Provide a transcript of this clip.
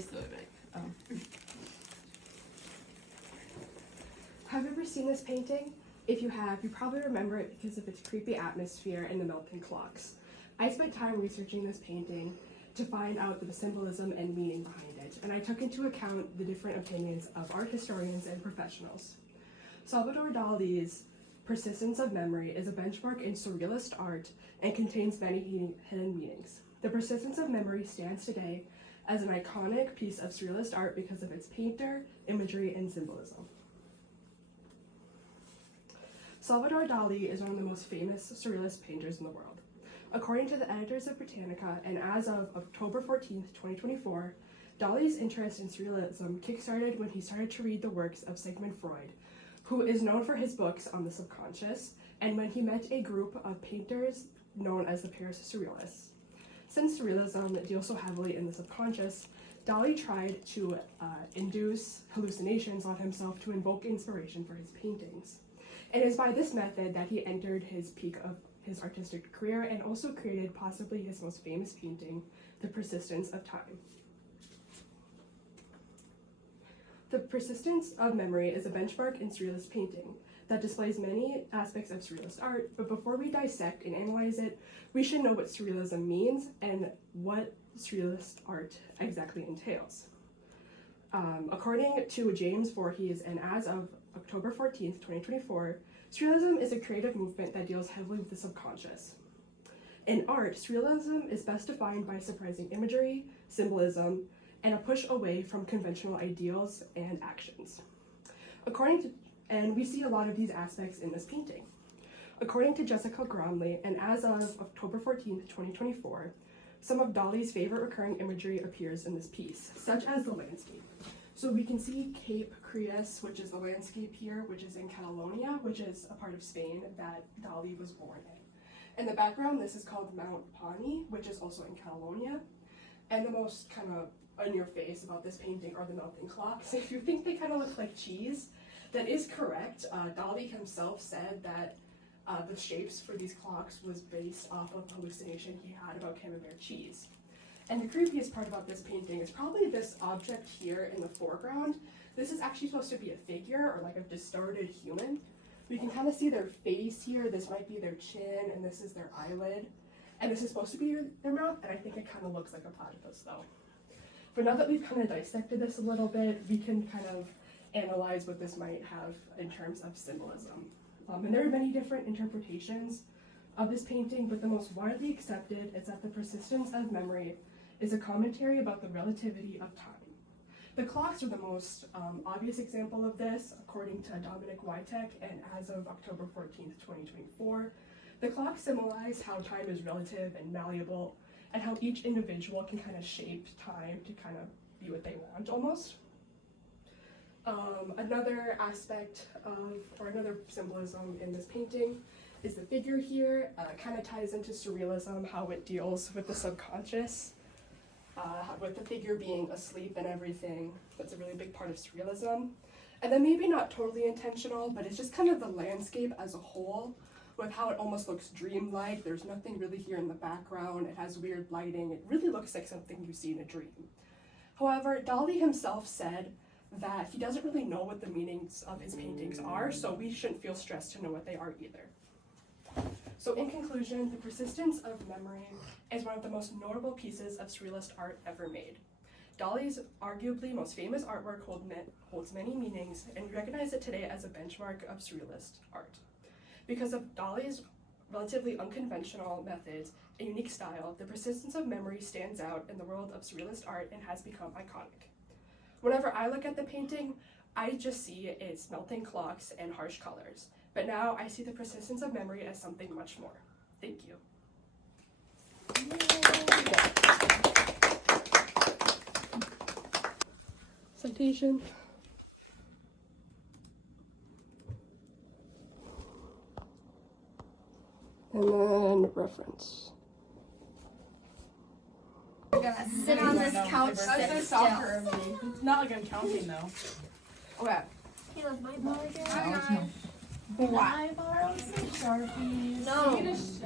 Nice throwback. Have you ever seen this painting? If you have, you probably remember it because of its creepy atmosphere and the melting clocks. I spent time researching this painting to find out the symbolism and meaning behind it, and I took into account the different opinions of art historians and professionals. Salvador Dali's Persistence of Memory is a benchmark in surrealist art and contains many hidden meanings. The Persistence of Memory stands today as an iconic piece of surrealist art because of its painter, imagery, and symbolism. Salvador Dali is one of the most famous surrealist painters in the world. According to the editors of Britannica, and as of October 14, 2024, Dali's interest in surrealism kickstarted when he started to read the works of Sigmund Freud, who is known for his books on the subconscious, and when he met a group of painters known as the Paris Surrealists. Since surrealism deals so heavily in the subconscious, Dali tried to induce hallucinations on himself to invoke inspiration for his paintings. It is by this method that he entered his peak of his artistic career and also created possibly his most famous painting, The Persistence of Time. The Persistence of Memory is a benchmark in surrealist painting that displays many aspects of surrealist art, but before we dissect and analyze it, we should know what surrealism means and what surrealist art exactly entails. According to James Voorhees, and as of October 14th, 2024, surrealism is a creative movement that deals heavily with the subconscious. In art, surrealism is best defined by surprising imagery, symbolism, and a push away from conventional ideals and actions. And we see a lot of these aspects in this painting. According to Jessica Gromley, and as of October 14th, 2024, some of Dali's favorite recurring imagery appears in this piece, such as the landscape. So we can see Cape Creus, which is the landscape here, which is in Catalonia, which is a part of Spain that Dali was born in. In the background, this is called Mount Pani, which is also in Catalonia. And the most kind of in your face about this painting are the melting clocks. If you think they kind of look like cheese, that is correct. Dali himself said that the shapes for these clocks was based off of the hallucination he had about camembert cheese. And the creepiest part about this painting is probably this object here in the foreground. This is actually supposed to be a figure or like a distorted human. We can kind of see their face here. This might be their chin, and this is their eyelid. And this is supposed to be their mouth, and I think it kind of looks like a platypus though. But now that we've kind of dissected this a little bit, we can kind of analyze what this might have in terms of symbolism. And there are many different interpretations of this painting, but the most widely accepted is that the persistence of memory is a commentary about the relativity of time. The clocks are the most obvious example of this, according to Dominic Witek, and as of October 14th, 2024. The clocks symbolize how time is relative and malleable, and how each individual can kind of shape time to kind of be what they want almost. Another aspect of, or another symbolism in this painting is the figure here. Kind of ties into surrealism, how it deals with the subconscious, with the figure being asleep and everything. That's a really big part of surrealism. And then maybe not totally intentional, but it's just kind of the landscape as a whole, with how it almost looks dreamlike. There's nothing really here in the background. It has weird lighting. It really looks like something you see in a dream. However, Dali himself said that he doesn't really know what the meanings of his paintings are, so we shouldn't feel stressed to know what they are either. So in conclusion, The Persistence of Memory is one of the most notable pieces of surrealist art ever made. Dali's arguably most famous artwork holds many meanings, and we recognize it today as a benchmark of surrealist art. Because of Dali's relatively unconventional methods and unique style, The Persistence of Memory stands out in the world of surrealist art and has become iconic. Whenever I look at the painting, I just see its melting clocks and harsh colors. But now I see The Persistence of Memory as something much more. Thank you. Citation. And then reference. We're gonna sit on this couch. That's soccer. It's not like accounting though. Okay. Caleb, my ball again. Can I borrow some Sharpies? No. Can you just